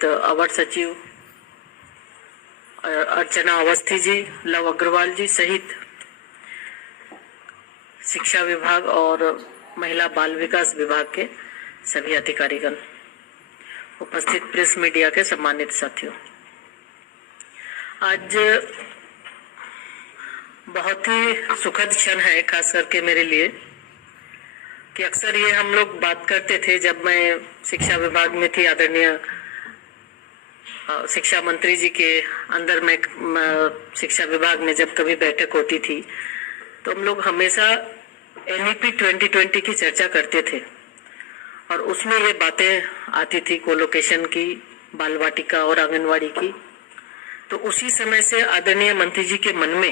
सम्मानित अवर सचिव अर्चना अवस्थी जी, लव अग्रवाल जी सहित शिक्षा विभाग और महिला बाल विकास विभाग के सभी अधिकारीगण, उपस्थित प्रेस मीडिया के सम्मानित साथियों, आज बहुत ही सुखद क्षण है खास करके मेरे लिए कि अक्सर ये हम लोग बात करते थे जब मैं शिक्षा विभाग में थी। आदरणीय शिक्षा मंत्री जी के अंदर में शिक्षा विभाग में जब कभी बैठक होती थी तो हम लोग हमेशा NEP 2020 की चर्चा करते थे और उसमें ये बातें आती थी कोलोकेशन की, बाल वाटिका और आंगनवाड़ी की। तो उसी समय से आदरणीय मंत्री जी के मन में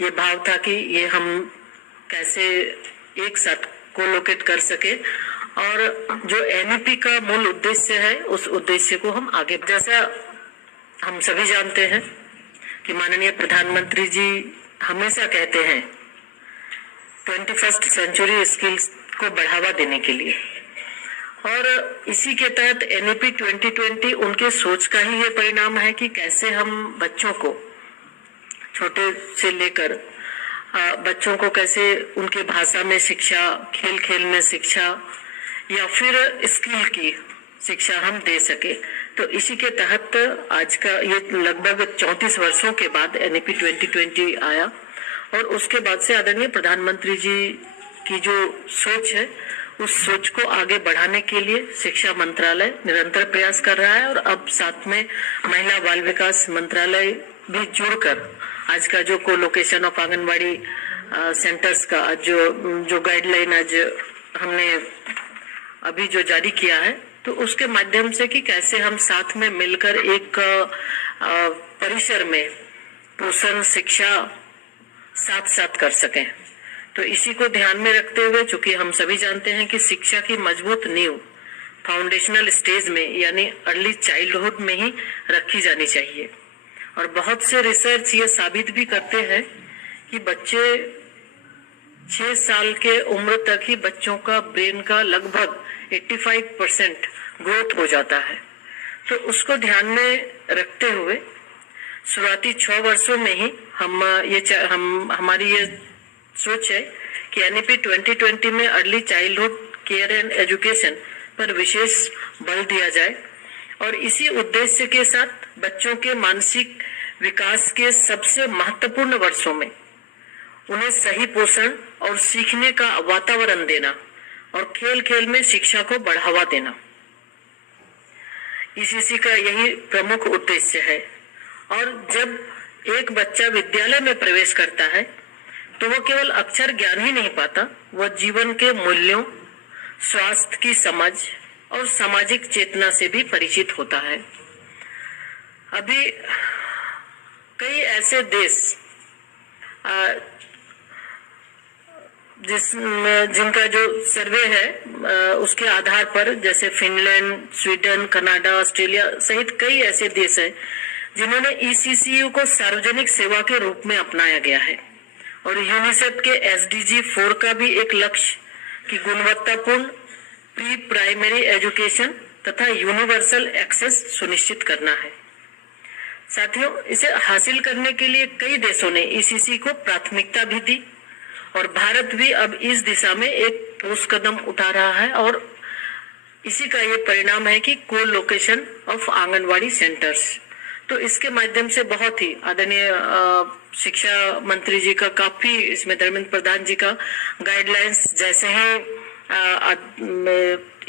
ये भाव था कि ये हम कैसे एक साथ कोलोकेट कर सके और जो NEP का मूल उद्देश्य है उस उद्देश्य को हम आगे, जैसा हम सभी जानते हैं कि माननीय प्रधानमंत्री जी हमेशा कहते हैं 21st सेंचुरी स्किल्स को बढ़ावा देने के लिए, और इसी के तहत NEP 2020 उनके सोच का ही ये परिणाम है कि कैसे हम बच्चों को छोटे से लेकर बच्चों को कैसे उनके भाषा में शिक्षा, खेल खेल में शिक्षा या फिर स्किल की शिक्षा हम दे सके। तो इसी के तहत आज का ये लगभग 34 वर्षों के बाद NEP 2020 आया और उसके बाद से आदरणीय प्रधानमंत्री जी की जो सोच है उस सोच को आगे बढ़ाने के लिए शिक्षा मंत्रालय निरंतर प्रयास कर रहा है और अब साथ में महिला बाल विकास मंत्रालय भी जुड़कर आज का जो कोलोकेशन ऑफ आंगनवाड़ी सेंटर्स का जो गाइडलाइन आज हमने अभी जो जारी किया है तो उसके माध्यम से कि कैसे हम साथ में मिलकर एक परिसर में पोषण शिक्षा साथ साथ कर सकें। तो इसी को ध्यान में रखते हुए, चूंकि हम सभी जानते हैं कि शिक्षा की मजबूत नींव फाउंडेशनल स्टेज में यानी अर्ली चाइल्डहुड में ही रखी जानी चाहिए और बहुत से रिसर्च ये साबित भी करते हैं कि बच्चे 6 साल के उम्र तक ही बच्चों का ब्रेन का लगभग 85% ग्रोथ हो जाता है। तो उसको ध्यान में रखते हुए शुरुआती 6 वर्षों में ही हमारी ये सोच है कि NEP 2020 में early childhood care and education पर विशेष बल दिया जाए और इसी उद्देश्य के साथ बच्चों के मानसिक विकास के सबसे महत्वपूर्ण वर्षों में उन्हें सही पोषण और सीखने का वातावरण देना और खेल खेल में शिक्षा को बढ़ावा देना, इसी का यही प्रमुख उद्देश्य है। और जब एक बच्चा विद्यालय में प्रवेश करता है तो वह केवल अक्षर ज्ञान ही नहीं पाता, वह जीवन के मूल्यों, स्वास्थ्य की समझ और सामाजिक चेतना से भी परिचित होता है। अभी कई ऐसे देश जिनका जो सर्वे है उसके आधार पर, जैसे फिनलैंड, स्वीडन, कनाडा, ऑस्ट्रेलिया सहित कई ऐसे देश हैं जिन्होंने ECCU को सार्वजनिक सेवा के रूप में अपनाया गया है और यूनिसेफ के SDG 4 का भी एक लक्ष्य कि गुणवत्तापूर्ण प्री प्राइमरी एजुकेशन तथा यूनिवर्सल एक्सेस सुनिश्चित करना है। साथियों, इसे हासिल करने के लिए कई देशों ने ECC को प्राथमिकता भी दी और भारत भी अब इस दिशा में एक ठोस कदम उठा रहा है और इसी का ये परिणाम है कि कोलोकेशन ऑफ आंगनवाड़ी सेंटर्स। तो इसके माध्यम से बहुत ही आदरणीय शिक्षा मंत्री जी का काफी इसमें, धर्मेंद्र प्रधान जी का गाइडलाइंस जैसे ही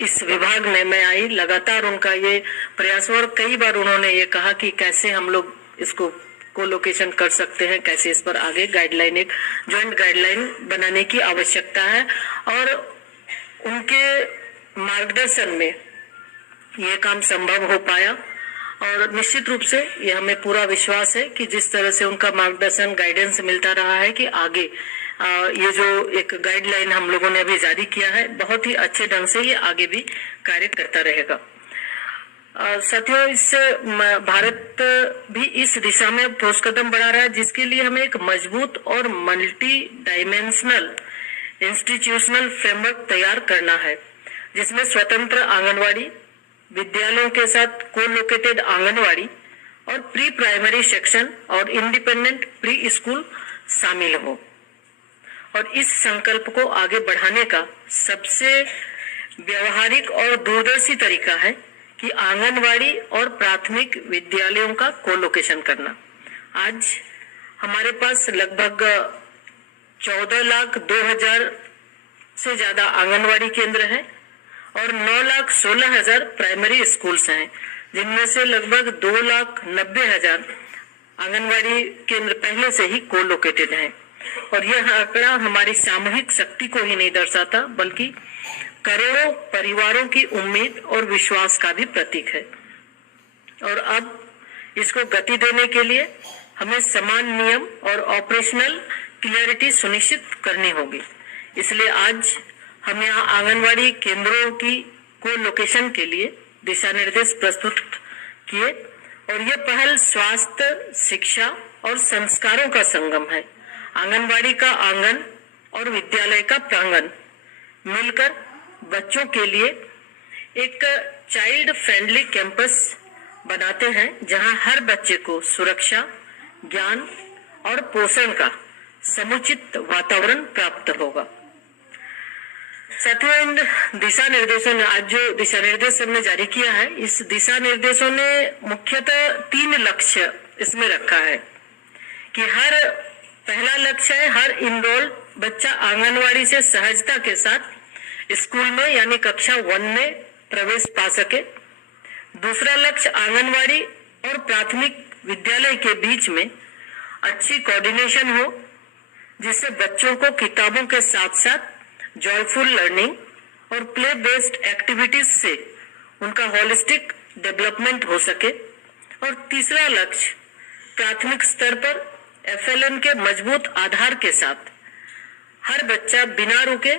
इस विभाग में मैं आई, लगातार उनका ये प्रयास और कई बार उन्होंने ये कहा कि कैसे हम लोग इसको कोलोकेशन कर सकते हैं, कैसे इस पर आगे गाइडलाइन, एक जॉइंट गाइडलाइन बनाने की आवश्यकता है और उनके मार्गदर्शन में ये काम संभव हो पाया और निश्चित रूप से ये हमें पूरा विश्वास है कि जिस तरह से उनका मार्गदर्शन, गाइडेंस मिलता रहा है कि आगे ये जो एक गाइडलाइन हम लोगों ने अभी जारी किया है बहुत ही अच्छे ढंग से ये आगे भी कार्य करता रहेगा। साथियों, इससे भारत भी इस दिशा में ठोस कदम बढ़ा रहा है जिसके लिए हमें एक मजबूत और मल्टी डायमेंशनल इंस्टीट्यूशनल फ्रेमवर्क तैयार करना है जिसमें स्वतंत्र आंगनवाड़ी, विद्यालयों के साथ को-लोकेटेड आंगनवाड़ी और प्री प्राइमरी सेक्शन और इंडिपेंडेंट प्री स्कूल शामिल हो। और इस संकल्प को आगे बढ़ाने का सबसे व्यवहारिक और दूरदर्शी तरीका है कि आंगनवाड़ी और प्राथमिक विद्यालयों का कोलोकेशन करना। आज हमारे पास लगभग 14,02,000 से ज्यादा आंगनवाड़ी केंद्र हैं और 9,16,000 प्राइमरी स्कूल्स हैं, जिनमें से लगभग 2,90,000 आंगनवाड़ी केंद्र पहले से ही कोलोकेटेड हैं। और यह आंकड़ा हमारी सामूहिक शक्ति को ही नहीं दर्शाता, बल्कि करोड़ों परिवारों की उम्मीद और विश्वास का भी प्रतीक है। और अब इसको गति देने के लिए हमें समान नियम और ऑपरेशनल क्लियरिटी सुनिश्चित करनी होगी। इसलिए आज हम यहाँ आंगनवाड़ी केंद्रों की को-लोकेशन के लिए दिशा निर्देश प्रस्तुत किए। और यह पहल स्वास्थ्य, शिक्षा और संस्कारों का संगम है। आंगनवाड़ी का आंगन और विद्यालय का प्रांगण मिलकर बच्चों के लिए एक चाइल्ड फ्रेंडली कैंपस बनाते हैं, जहां हर बच्चे को सुरक्षा, ज्ञान और पोषण का समुचित वातावरण प्राप्त होगा। साथियों, इन दिशा निर्देशों ने, आज जो दिशा निर्देश हमने जारी किया है, इस दिशा निर्देशों ने मुख्यतः 3 लक्ष्य इसमें रखा है कि पहला लक्ष्य है हर इनरोल्ड बच्चा आंगनवाड़ी से सहजता के साथ स्कूल में यानी कक्षा 1 में प्रवेश पा सके। दूसरा लक्ष्य आंगनवाड़ी और प्राथमिक विद्यालय के बीच में अच्छी कोऑर्डिनेशन हो, जिससे बच्चों को किताबों के साथ साथ जॉयफुल लर्निंग और प्ले बेस्ड एक्टिविटीज से उनका होलिस्टिक डेवलपमेंट हो सके। और तीसरा लक्ष्य प्राथमिक स्तर पर FLN के मजबूत आधार के साथ हर बच्चा बिना रुके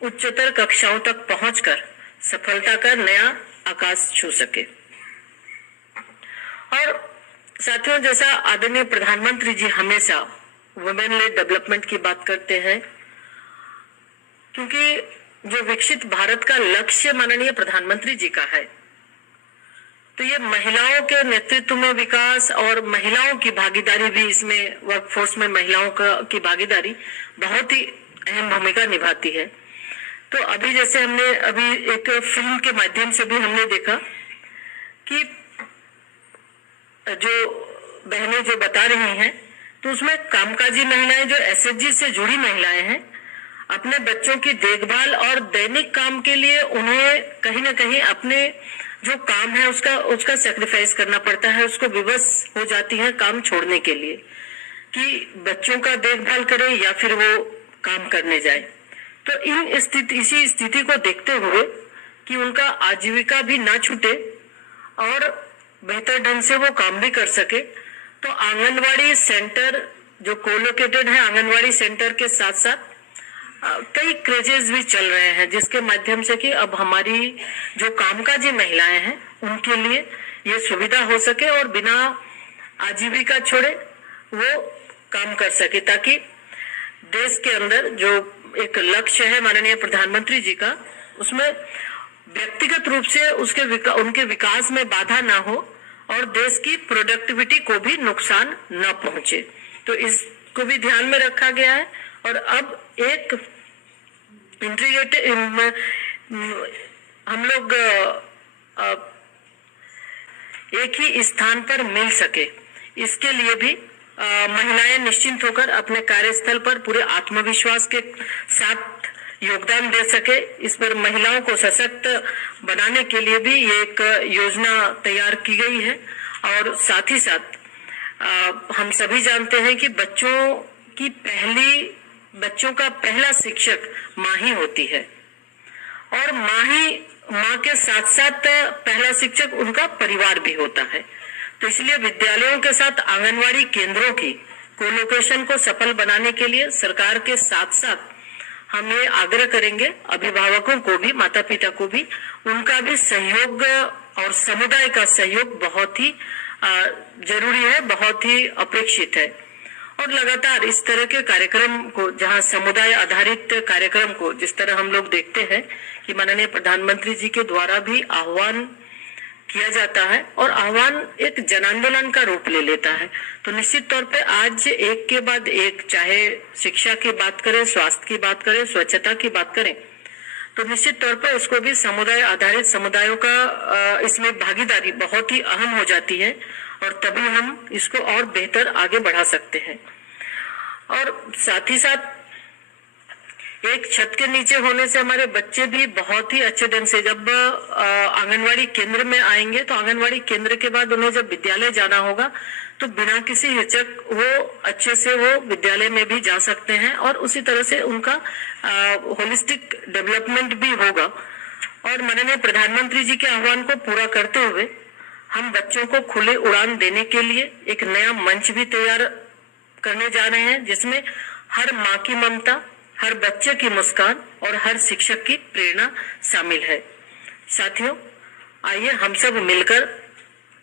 उच्चतर कक्षाओं तक पहुंचकर सफलता का नया आकाश छू सके। और साथियों, जैसा आदरणीय प्रधानमंत्री जी हमेशा वुमेन लेड डेवलपमेंट की बात करते हैं, क्योंकि जो विकसित भारत का लक्ष्य माननीय प्रधानमंत्री जी का है, तो ये महिलाओं के नेतृत्व में विकास और महिलाओं की भागीदारी भी, इसमें वर्कफोर्स में महिलाओं की भागीदारी बहुत ही अहम भूमिका निभाती है। तो अभी जैसे हमने अभी एक फिल्म के माध्यम से भी हमने देखा कि जो बहनें जो बता रही हैं, तो उसमें कामकाजी महिलाएं, जो SHG से जुड़ी महिलाएं हैं, अपने बच्चों की देखभाल और दैनिक काम के लिए उन्हें कहीं ना कहीं अपने जो काम है उसका सेक्रीफाइस करना पड़ता है, उसको विवश हो जाती है काम छोड़ने के लिए कि बच्चों का देखभाल करे या फिर वो काम करने जाए। तो इसी स्थिति को देखते हुए कि उनका आजीविका भी ना छूटे और बेहतर ढंग से वो काम भी कर सके, तो आंगनवाड़ी सेंटर जो कोलोकेटेड है, आंगनवाड़ी सेंटर के साथ साथ कई क्रेजेस भी चल रहे हैं, जिसके माध्यम से कि अब हमारी जो कामकाजी महिलाएं हैं उनके लिए ये सुविधा हो सके और बिना आजीविका छोड़े वो काम कर सके, ताकि देश के अंदर जो एक लक्ष्य है माननीय प्रधानमंत्री जी का, उसमें व्यक्तिगत रूप से उनके विकास में बाधा ना हो और देश की प्रोडक्टिविटी को भी नुकसान न पहुंचे। तो इसको भी ध्यान में रखा गया है। और अब एक इंटीग्रेटेड हम लोग एक ही स्थान पर मिल सके, इसके लिए भी महिलाएं निश्चिंत होकर अपने कार्यस्थल पर पूरे आत्मविश्वास के साथ योगदान दे सके। इस पर महिलाओं को सशक्त बनाने के लिए भी ये एक योजना तैयार की गई है। और साथ ही साथ हम सभी जानते हैं कि बच्चों का पहला शिक्षक माँ ही होती है, और माँ के साथ साथ पहला शिक्षक उनका परिवार भी होता है। तो इसलिए विद्यालयों के साथ आंगनवाड़ी केंद्रों की कोलोकेशन को सफल बनाने के लिए सरकार के साथ साथ हम ये आग्रह करेंगे अभिभावकों को भी, माता पिता को भी, उनका भी सहयोग और समुदाय का सहयोग बहुत ही जरूरी है, बहुत ही अपेक्षित है। और लगातार इस तरह के कार्यक्रम को, जहां समुदाय आधारित कार्यक्रम को जिस तरह हम लोग देखते हैं कि माननीय प्रधानमंत्री जी के द्वारा भी आह्वान किया जाता है और आह्वान एक जन आंदोलन का रूप ले लेता है। तो निश्चित तौर पे आज एक के बाद एक, चाहे शिक्षा की बात करें, स्वास्थ्य की बात करें, स्वच्छता की बात करें, तो निश्चित तौर पर उसको भी समुदाय आधारित समुदायों का इसमें भागीदारी बहुत ही अहम हो जाती है और तभी हम इसको और बेहतर आगे बढ़ा सकते हैं। और साथ ही साथ एक छत के नीचे होने से हमारे बच्चे भी बहुत ही अच्छे ढंग से जब आंगनवाड़ी केंद्र में आएंगे तो आंगनवाड़ी केंद्र के बाद उन्हें जब विद्यालय जाना होगा तो बिना किसी हिचक वो अच्छे से वो विद्यालय में भी जा सकते हैं और उसी तरह से उनका होलिस्टिक डेवलपमेंट भी होगा। और माननीय प्रधानमंत्री जी के आह्वान को पूरा करते हुए हम बच्चों को खुले उड़ान देने के लिए एक नया मंच भी तैयार करने जा रहे हैं, जिसमें हर माँ की ममता, हर बच्चे की मुस्कान और हर शिक्षक की प्रेरणा शामिल है। साथियों, आइए हम सब मिलकर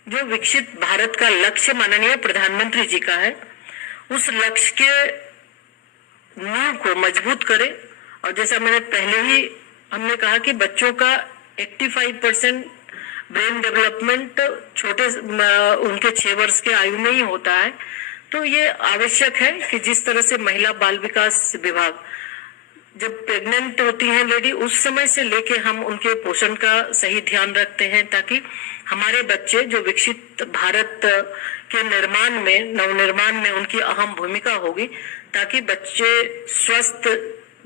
जो विकसित भारत का लक्ष्य माननीय प्रधानमंत्री जी का है, उस लक्ष्य के नींव को मजबूत करें। और जैसा मैंने पहले ही हमने कहा कि बच्चों का 85% ब्रेन डेवलपमेंट छोटे उनके 6 वर्ष के आयु में ही होता है। तो ये आवश्यक है कि जिस तरह से महिला बाल विकास विभाग जब प्रेग्नेंट होती हैं लेडी, उस समय से लेके हम उनके पोषण का सही ध्यान रखते हैं ताकि हमारे बच्चे जो विकसित भारत के निर्माण में, नवनिर्माण में उनकी अहम भूमिका होगी, ताकि बच्चे स्वस्थ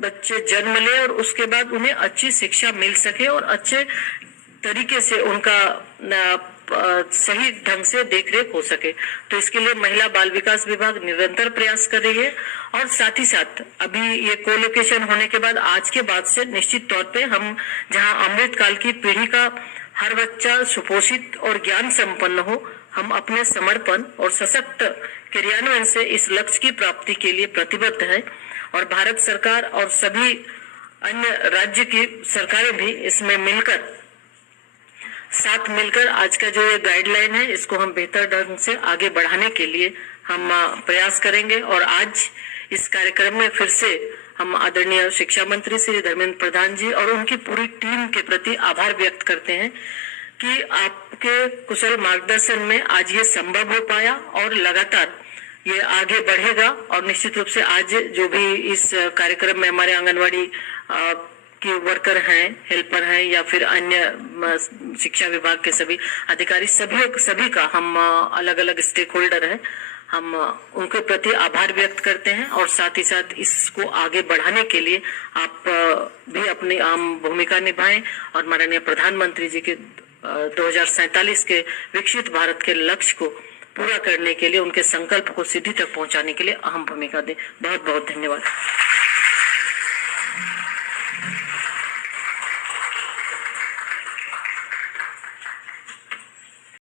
बच्चे जन्म ले और उसके बाद उन्हें अच्छी शिक्षा मिल सके और अच्छे तरीके से उनका सही ढंग से देखरेख हो सके। तो इसके लिए महिला बाल विकास विभाग निरंतर प्रयास कर रही है। और साथ ही साथ अभी ये कोलोकेशन होने के बाद आज के बाद से निश्चित तौर पे हम जहां अमृत काल की पीढ़ी का हर बच्चा सुपोषित और ज्ञान संपन्न हो, हम अपने समर्पण और सशक्त क्रियान्वयन से इस लक्ष्य की प्राप्ति के लिए प्रतिबद्ध है। और भारत सरकार और सभी अन्य राज्य की सरकारें भी इसमें साथ मिलकर आज का जो ये गाइडलाइन है इसको हम बेहतर ढंग से आगे बढ़ाने के लिए हम प्रयास करेंगे। और आज इस कार्यक्रम में फिर से हम आदरणीय शिक्षा मंत्री श्री धर्मेंद्र प्रधान जी और उनकी पूरी टीम के प्रति आभार व्यक्त करते हैं कि आपके कुशल मार्गदर्शन में आज ये संभव हो पाया और लगातार ये आगे बढ़ेगा। और निश्चित रूप से आज जो भी इस कार्यक्रम में हमारे आंगनवाड़ी के वर्कर हैं, हेल्पर हैं या फिर अन्य शिक्षा विभाग के सभी अधिकारी, सभी का हम अलग अलग स्टेक होल्डर हैं, हम उनके प्रति आभार व्यक्त करते हैं। और साथ ही साथ इसको आगे बढ़ाने के लिए आप भी अपनी अहम भूमिका निभाएं और माननीय प्रधानमंत्री जी के 2047 के विकसित भारत के लक्ष्य को पूरा करने के लिए, उनके संकल्प को सिद्धि तक पहुंचाने के लिए अहम भूमिका दें। बहुत बहुत धन्यवाद।